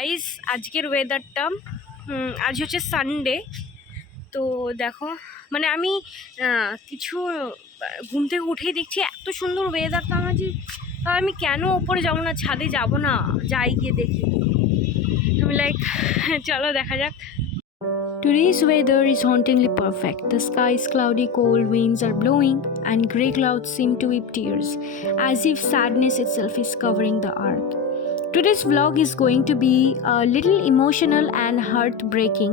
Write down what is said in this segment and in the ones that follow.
Guys আজকের ওয়েদারটা আজ হচ্ছে সানডে। তো দেখো মানে আমি কিছু ঘুম থেকে উঠেই দেখছি এত সুন্দর ওয়েদারটা যে আমি কেন ওপরে যাবো না, ছাদে যাব না, যাই গিয়ে দেখি। আমি লাইক চলো দেখা যাক। Today's weather is hauntingly perfect. The sky is cloudy, cold winds are blowing, and grey clouds seem to weep tears, as if sadness itself is covering the earth. Today's vlog is going to be a little emotional and heartbreaking.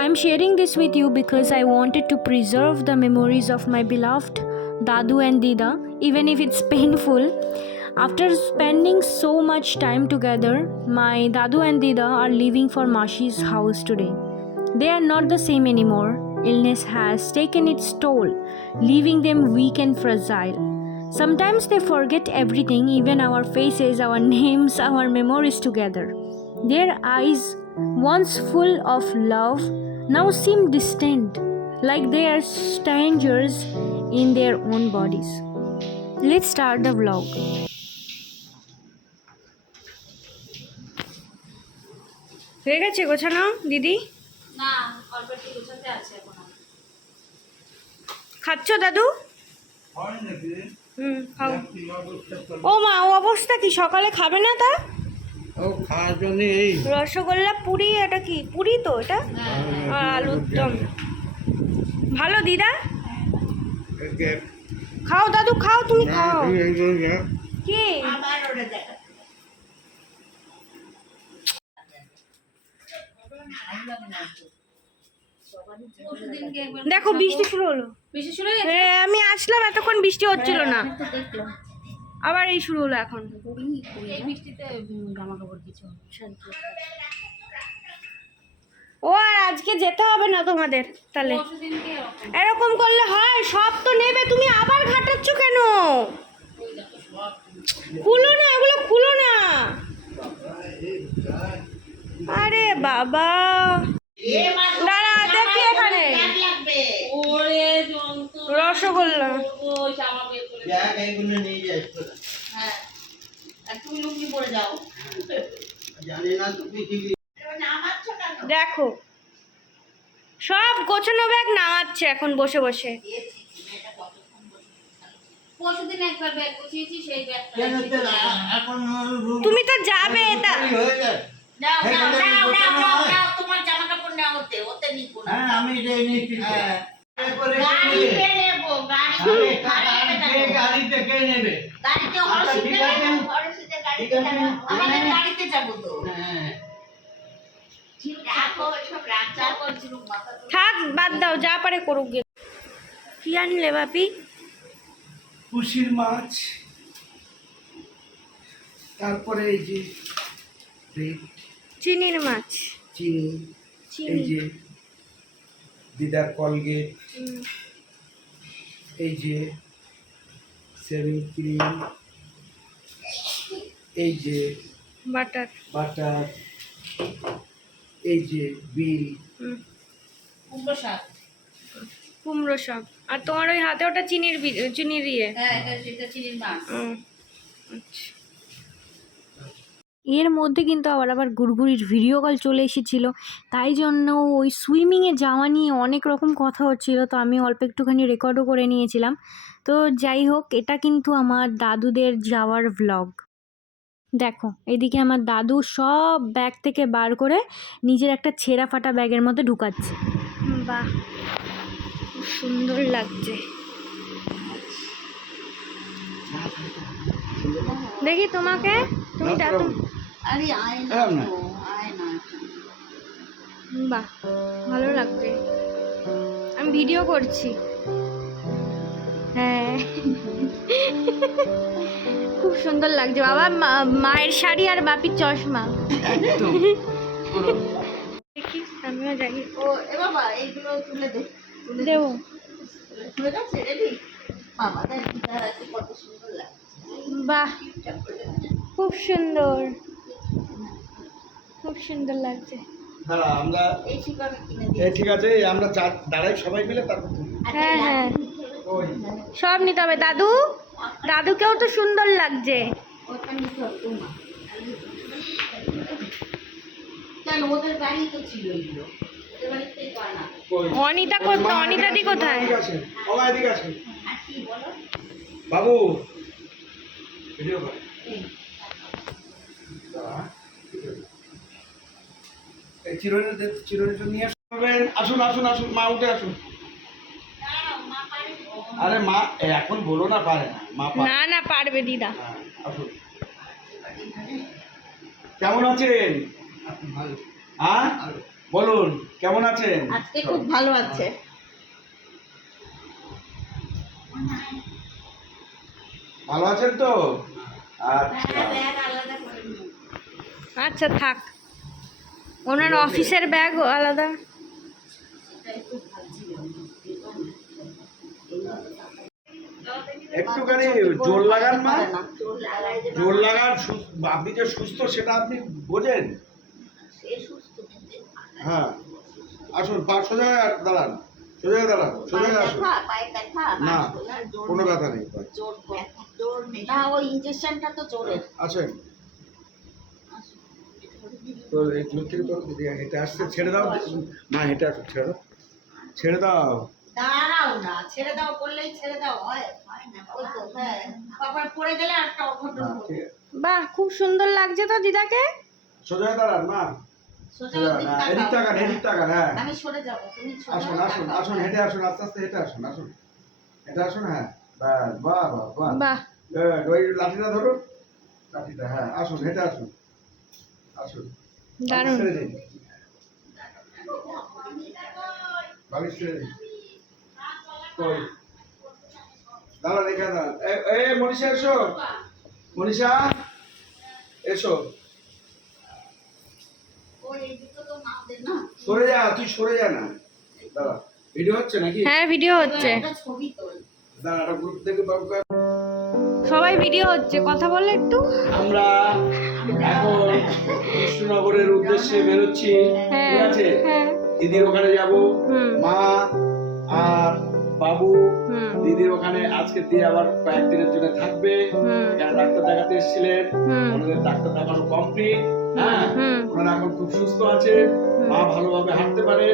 I am sharing this with you because I wanted to preserve the memories of my beloved Dadu and Dida, even if it's painful. After spending so much time together, my Dadu and Dida are leaving for Mashi's house today. They are not the same anymore. Illness has taken its toll, leaving them weak and fragile. Sometimes they forget everything, even our faces, our names, our memories together. Their eyes, once full of love, now seem distant, like they are strangers in their own bodies. Let's start the vlog. হয়ে গেছে গোছানো দিদি? না, অল্প একটু গোছাতে আছে এখন। খাচ্ছ দাদু? খাও। ও মা, ও অবস্থা কি? সকালে খাবে না তা? ও খাওয়ার জন্য এই রসগোল্লা পুরি, এটা কি পুরি? তো এটা আলুর দম। ভালো দিদা, খাও দাদু খাও, তুমি খাও। কি দেখো বৃষ্টি শুরু হলো। বৃষ্টি শুরু হয়ে গেছে? আমি আসলাম এতক্ষণ বৃষ্টি হচ্ছিল না, দেখলাম আবার এই শুরু হলো এখন। এই বৃষ্টিতে জামা কাপড় কিছু ও আর আজকে যেতে হবে না তোমাদের তাহলে? এরকম করলে হয়? সব তো নেবে, তুমি আবার ঘাটাচ্ছ কেন? খুলো না, এগুলো খুলো না। আরে বাবা, দাঁড়া দেখি এখানে রসগোল্লা। দেখো সব গোছানো ব্যাগ নামাচ্ছে এখন বসে বসে। তুমি তো যাবে তা তোমার জামা কাপড় নেওয়া হতে ওতে নিকো না। আমি নিচ্ছি। গাড়িতে কে নেবে? গাড়িতে যাবো তো। থাক, বাদ দাও, যা পারে করুক গে। কি আনলে বাপি? কুশির মাছ, তারপরে এই যে চিনির মাছ, চিনি, এই যে দিদার কলগেট, এই যে শেভিং ক্রিম, এই যে বাটার, এই যে বিল, কুমড়ো শাক, কুমড়ো শাক। আর তোমার ওই হাতে ওটা চিনির ইয়ে? হ্যাঁ এটা চিনির মাছ। আচ্ছা। এর মধ্যে কিন্তু আবার গুড়গুড়ির ভিডিও কল চলে এসেছিলো, তাই জন্য ওই সুইমিংয়ে যাওয়া নিয়ে অনেক রকম কথা হচ্ছিল। তো আমি অল্প একটুখানি রেকর্ডও করে নিয়েছিলাম। তো যাই হোক, এটা কিন্তু আমার দাদুদের যাওয়ার ভ্লগ। দেখো এদিকে আমার দাদু সব ব্যাগ থেকে বার করে নিজের একটা ছেঁড়া ফাটা ব্যাগের মধ্যে ঢুকাচ্ছে। বাহ, খুব সুন্দর লাগছে। দেখি তোমাকে, তুমি দাদু। বাহ, ভালো লাগছে, আমি ভিডিও করছি। হ্যাঁ খুব সুন্দর লাগছে বাবা। মায়ের শাড়ি আর বাপির চশমা। দেখি আমিও যাই। ও এ বাবা এইগুলো তুলে দে, দেবো। হয়ে গেছে রেডি? বাবা দেখ গিটার আছে, কত সুন্দর লাগছে। বাহ, খুব সুন্দর, খুব সুন্দর লাগছে। আমরা এই শিকারে কিনে দিই। ঠিক আছে, আমরা দাঁড়াই সবাই মিলে, তারপর হ্যাঁ হ্যাঁ সব নিতে হবে। দাদুকেও তো সুন্দর লাগছে। কেন ওদের বাড়ি তো ছিল এগুলো, ওদের বাড়িতেই বানা। কই? অনিতা ওই কোথায়? মা অনিতা দি এদিকে আসুন, কোথায়? মা এদিকে আসুন। ও মা এদিকে আসুন। আর কি বলো? বাবু ভিডিও কর। এই, এই চিরুনিটা নিয়ে আসবেন। আসুন আসুন আসুন, মা উঠে আসুন। দাঁড়াও, মা পারে? আরে মা এখন বলো না, পারে না, মা পারে। না না, পারবে দিদা। হ্যাঁ, আসুন। কেমন আছেন? হ্যাঁ বলুন, কেমন আছেন? আজকে খুব ভালো আছে। ভালো আছেন তো? আচ্ছা ব্যাগ আলাদা করে নিও। আচ্ছা থাক, ওনার অফিসের ব্যাগ আলাদা। এটাই খুব ভালো ছিল। একটুখানি জোর লাগান মা, পারে না, জোর লাগাই যে জোর লাগান। আপনি যে সুস্থ সেটা আপনি বোঝেন। সে সুস্থ কিন্তু হ্যাঁ আসুন, পা সোজা হয়ে দাঁড়ান, সোজা হয়ে দাঁড়ান, সোজা হয়ে আসুন। পায়ে ব্যথা না, জোর কোনো ব্যথা নেই। জোর জোর নেই না, ওই ইনজেকশনটা তো জোরের। আছেন তো এই লক্ষ্মীর তো যদি হেঁটে আসছে, ছেড়ে দাও মা, হেঁটে আসুন, ছেড়ে দাও, ছেড়ে দাও। দাঁড়াও না, ছেড়ে দাও বললেই ছেড়ে দাও হয়? হয় না, ওই তো হ্যাঁ, তারপর পড়ে গেলে আর একটা অঘটন হ্যাঁ, হবে। ঠিক আছে। বাহ, খুব সুন্দর লাগছে তো দিদাকে। সোজা হয়ে দাঁড়ান মা, সোজা সোজা, ওদিক হ্যাঁ, এদিক তাকাও। তাকান, এদিক তাকান। হ্যাঁ আমি সরে যাবো, তুমি সোজা আসুন আসুন তাকাও। আসুন, হেঁটে আসুন, আস্তে আস্তে হেঁটে আসুন, আসুন হেঁটে আসুন। হ্যাঁ বাহ বাহ বাহ বাহ, বাহ, ওই লাঠিটা ধরুন, লাঠিটা। হ্যাঁ আসুন, হেঁটে আসুন, আসুন। দারুণ। ছেড়ে দিন, বালিশ ছেড়ে দিন। কই? দাঁড়ান, এখানে দাঁড়ান। এই মনীষা এসো, মনীষা এসো। ওই এদিকে তো মা ওদের না। সরে যা, তুই সরে যা না। দাঁড়া, ভিডিও হচ্ছে নাকি? হ্যাঁ ভিডিও হচ্ছে, একটা ছবি তোল। দাঁড়া, একটা গ্রুপ থেকে বাবুকে। সবাই ভিডিও হচ্ছে, কথা বলে একটু। আমরা এখন কৃষ্ণনগরের উদ্দেশ্যে বেরোচ্ছি, হ্যাঁ ঠিক আছে? হ্যাঁ। দিদির ওখানে যাব, হুম। মা আর বাবু হুম। দিদির ওখানে আজকে দিয়ে আবার কয়েকদিনের জন্য থাকবে। হুম। এখানে ডাক্তার দেখাতে এসেছিলেন, হুম। ওনাদের ডাক্তার দেখানো কমপ্লিট। হ্যাঁ হুম। ওনারা এখন খুব সুস্থ আছে, মা ভালোভাবে হাঁটতে পারে,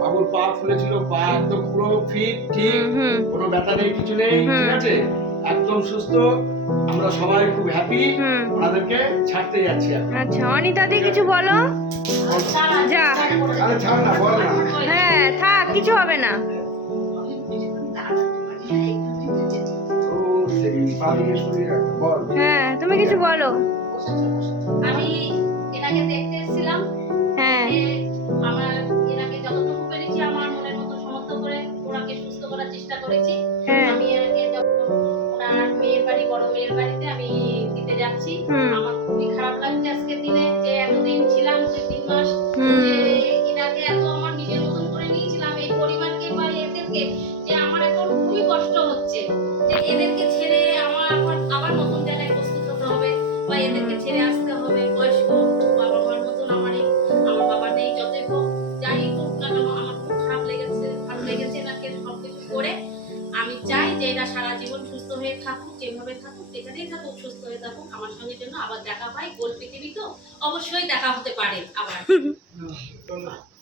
বাবুর পা ফুলেছিল, পা একদম পুরো ফিট, ঠিক, হুম। কোনো ব্যথা নেই, কিছু নেই, ঠিক আছে, একদম সুস্থ। আমরা সবাই খুব হ্যাপি, হুম। ওনাদেরকে ছাড়তে যাচ্ছি এখন। আচ্ছা অনিতা দি কিছু বলো। যা। আরে ছাড় না, বল না। হ্যাঁ থাক, কিছু হবে না। ও সেই পা দিয়ে শুয়ে রাখতে বল। হ্যাঁ তুমি কিছু বলো। আমি এনাকে দেখতে এসেছিলাম, হ্যাঁ যে আমার এনাকে যতটুকু পেরেছি আমার মনের মতো সমর্থ করে ওনাকে সুস্থ করার চেষ্টা করেছি। হ্যাঁ। আমি এনাকে যখন ওনার মেয়ের বাড়ি, বড় মেয়ের বাড়িতে আমি দিতে যাচ্ছি, হুম। আমার খুবই খারাপ লাগছে আজকের দিনে, যে এতদিন ছিলাম 2-3 মাস, হুম। যে এনাকে এত আমার নিজের মতন করে নিয়েছিলাম, এই পরিবারকে বা এদেরকে, যে আমার এখন খুবই কষ্ট হচ্ছে যে এদেরকে ছেড়ে আমার আবার নতুন জায়গায় প্রস্তুত হতে হবে, বা এদেরকে ছেড়ে আসতে হবে। বয়স্ক বাবা মার মতন আমার বাবা নেই, যতই হোক যাই হোক না কেন আমার খুব খারাপ লেগেছে, ভালো লেগেছে এনাকে সবকিছু করে। আমি চাই যে এরা সারা জীবন সুস্থ হয়ে থাকুক, যেভাবে থাকুক, যেখানেই থাকুক, সুস্থ হয়ে থাকুক। আমার সঙ্গে যেন আবার দেখা হয়, গোল পৃথিবী তো অবশ্যই দেখা হতে পারে আবার।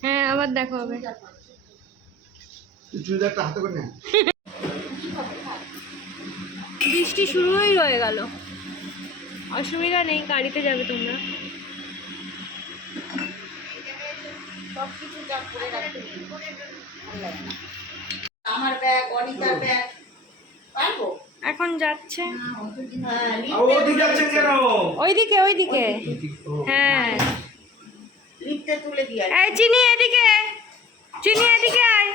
হ্যাঁ আবার দেখা হবে। তুই চুড়িদারটা হাতে করে নে। বৃষ্টি শুরুই হয়ে গেল, অসুবিধা নেই, গাড়িতে যাবে তোমরা। সবকিছু যা করে রাখতে নেই। ভালো লাগে না। আমার ব্যাগ, অনিতার ব্যাগ পারবো? এখন যাচ্ছে হ্যাঁ, ও ওদিকে যাচ্ছেন কেন? ওইদিকে ওইদিকে। হ্যাঁ লিফটে তুলে দিয়ে আসি। এই চিনি এদিকে, চিনি এদিকে আয়।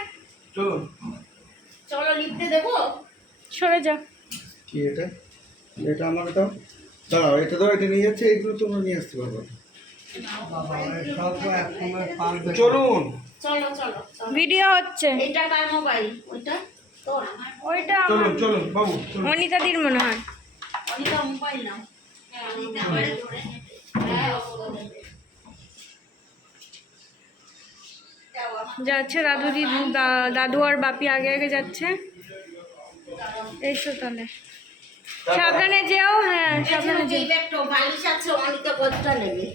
চলুন। চলো লিফটে দেবো। সরে যা। কি এটা? এটা আমাকে দাও। দাঁড়াও, এটা দাও, এটা নিয়ে যাচ্ছে, এইগুলো তোমরা নিয়ে আসতে পারবো। চলুন। চলো চলো চলো। ভিডিও হচ্ছে। এটা কার মোবাইল? ওইটা তোর? ওইটা চলুন আমার, চলুন বাবু, চলুন। অনিতা দির মনে হয়। অনিতা মোবাইল নাও। হ্যাঁ, অনিতা ধরে ধরে হেঁটে। হ্যাঁ, অবশ্যই। যাও আমার। যাচ্ছে দাদুদি, দাদু আর বাপি আগে আগে যাচ্ছে। এসো তাহলে, সাবধানে যেও। হ্যাঁ সাবধানে যেও। এই ব্যাগটা বালিশ আছে, অনিতা কতটা নেবে?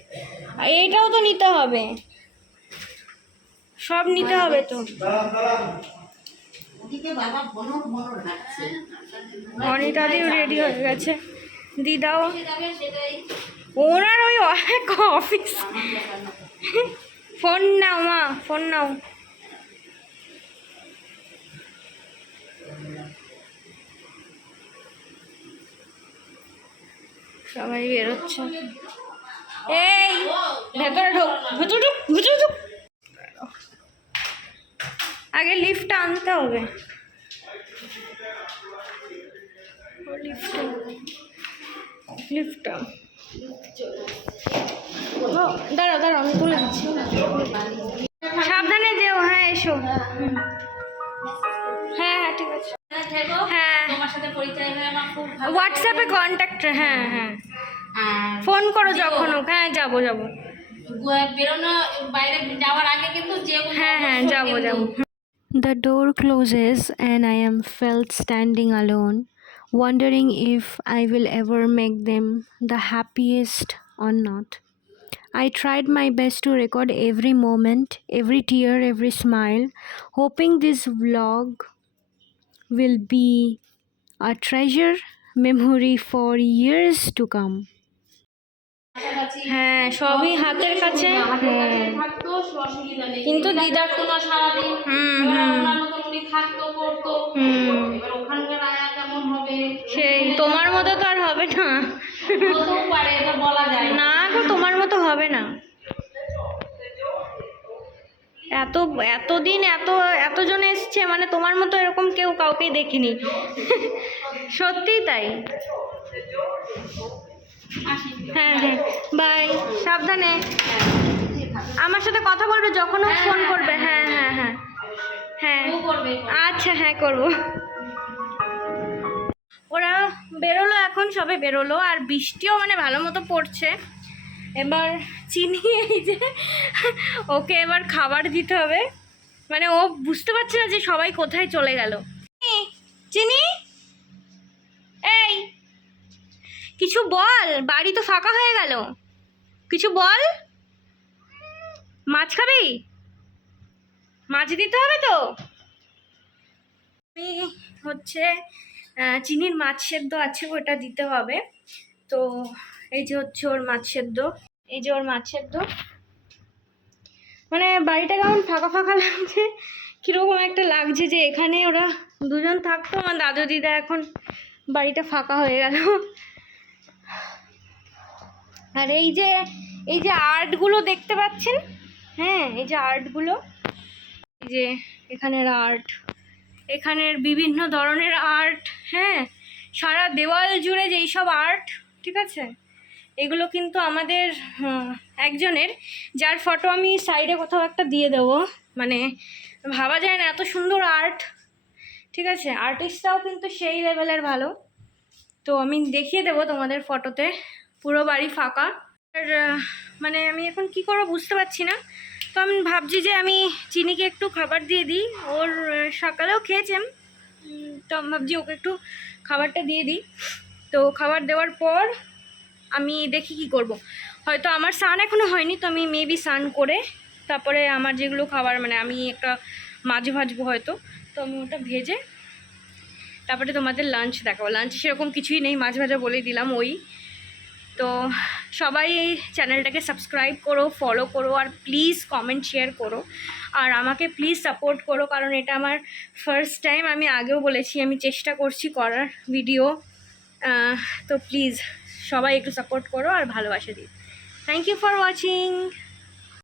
এইটাও তো নিতে হবে। সব নিতে হবে তো। ওদিকে বাবা বনর বনর হাঁটছে। অনিতাদিও রেডি হয়ে গেছে, দিদাও। যাবে সেটাই। ওনার ওই অনেক অফিস। ফোন নাও মা, ফোন নাও। সবাই বেরোচ্ছে। এই ভেতরে ঢোক, ভেতরে ঢোক, ভেতরে ঢোক। আগে লিফটটা আনতে হবে। লিফটটা দাঁড়াও দাঁড়াও, আমি তুলে দিচ্ছি। সাবধানে যেও। হ্যাঁ এসো। হ্যাঁ হ্যাঁ ঠিক আছে। হ্যাঁ তোমার সাথে পরিচয় হয়ে আমার খুব ভালো। হোয়াটসঅ্যাপে কন্ট্যাক্ট। হ্যাঁ হ্যাঁ আর ফোন করো যখন হোক। হ্যাঁ যাবো যাবো। বেরোনো বাইরে যাওয়ার আগে কিন্তু যে হ্যাঁ হ্যাঁ যাবো যাবো। The door closes and I am felt standing alone, wondering if I will ever make them the happiest or not. I tried my best to record every moment, every tear, every smile, hoping this vlog will be a treasure memory for years to come. হ্যাঁ সবই হাতের কাছে। থাকতো অসুবিধা নেই, কিন্তু দিদা কোনো সারাদিন ওনার মতন উনি থাকতো করতো। এবার ওখানকার আয়া কেমন হবে সেই তোমার মতো তো আর হবে না। হতেও পারে, এটা বলা যায় না। না গো তোমার মতো হবে না। এতদিন এতজন এসছে, মানে তোমার মতো এরকম কেউ কাউকেই দেখিনি। সত্যিই তাই। হ্যাঁ হ্যাঁ বাই, সাবধানে। আমার সাথে কথা বলবে যখনও ফোন করবে। হ্যাঁ হ্যাঁ হ্যাঁ হ্যাঁ ও করবে। আচ্ছা হ্যাঁ করবো। ওরা বেরোলো, এখন সবে বেরোলো, আর বৃষ্টিও মানে ভালো মতো পড়ছে। এবার চিনি, এই যে ওকে এবার খাবার দিতে হবে, মানে ও বুঝতে পারছে না যে সবাই কোথায় চলে গেল। চিনি এই কিছু বল, বাড়ি তো ফাঁকা হয়ে গেল, কিছু বল। মাছ খাবি? মাছ দিতে হবে তো। আমি হচ্ছে চিনির মাছ সেদ্ধ আছে, ওটা দিতে হবে। তো এই যে হচ্ছে ওর মাছ সেদ্ধ, এই যে ওর মাছ সেদ্ধ। মানে বাড়িটা কেমন ফাঁকা ফাঁকা লাগছে, কীরকম একটা লাগছে যে এখানে ওরা দুজন থাকতো, আমার দাদু দিদা, এখন বাড়িটা ফাঁকা হয়ে গেল। আর এই যে আর্টগুলো দেখতে পাচ্ছেন, হ্যাঁ এই যে আর্টগুলো, এই যে এখানের আর্ট, এখানের বিভিন্ন ধরনের আর্ট। হ্যাঁ সারা দেওয়াল জুড়ে যেই সব আর্ট, ঠিক আছে, এগুলো কিন্তু আমাদের একজনের, যার ফটো আমি সাইডে কোথাও একটা দিয়ে দেবো। মানে ভাবা যায় না এত সুন্দর আর্ট, ঠিক আছে, আর্টিস্টটাও কিন্তু সেই লেভেলের ভালো। তো আমি দেখিয়ে দেবো তোমাদের ফটোতে। পুরো বাড়ি ফাঁকা। আর মানে আমি এখন কি করবো বুঝতে পারছি না। তো আমি ভাবছি যে আমি চিনিকে একটু খাবার দিয়ে দিই, ওর সকালেও খেয়েছেন, তো আমি ভাবছি ওকে একটু খাবারটা দিয়ে দিই। তো খাবার দেওয়ার পর আমি দেখি কি করব। হয়তো আমার স্নান এখনও হয়নি, তো আমি মেবি স্নান করে তারপরে আমার যেগুলো খাবার, মানে আমি একটা মাছ ভাজবো হয়তো, তো আমি ওটা ভেজে তারপরে তোমাদের লাঞ্চ দেখাবো। লাঞ্চ সেরকম কিছুই নেই, মাছ ভাজা বলেই দিলাম ওই। তো সবাই এই চ্যানেলটাকে সাবস্ক্রাইব করো, ফলো করো, আর প্লিজ কমেন্ট শেয়ার করো, আর আমাকে প্লিজ সাপোর্ট করো, কারণ এটা আমার ফার্স্ট টাইম। আমি আগেও বলেছি আমি চেষ্টা করছি করার ভিডিও। তো প্লিজ সবাই একটু সাপোর্ট করো আর ভালোবাসা দিও। Thank you for watching.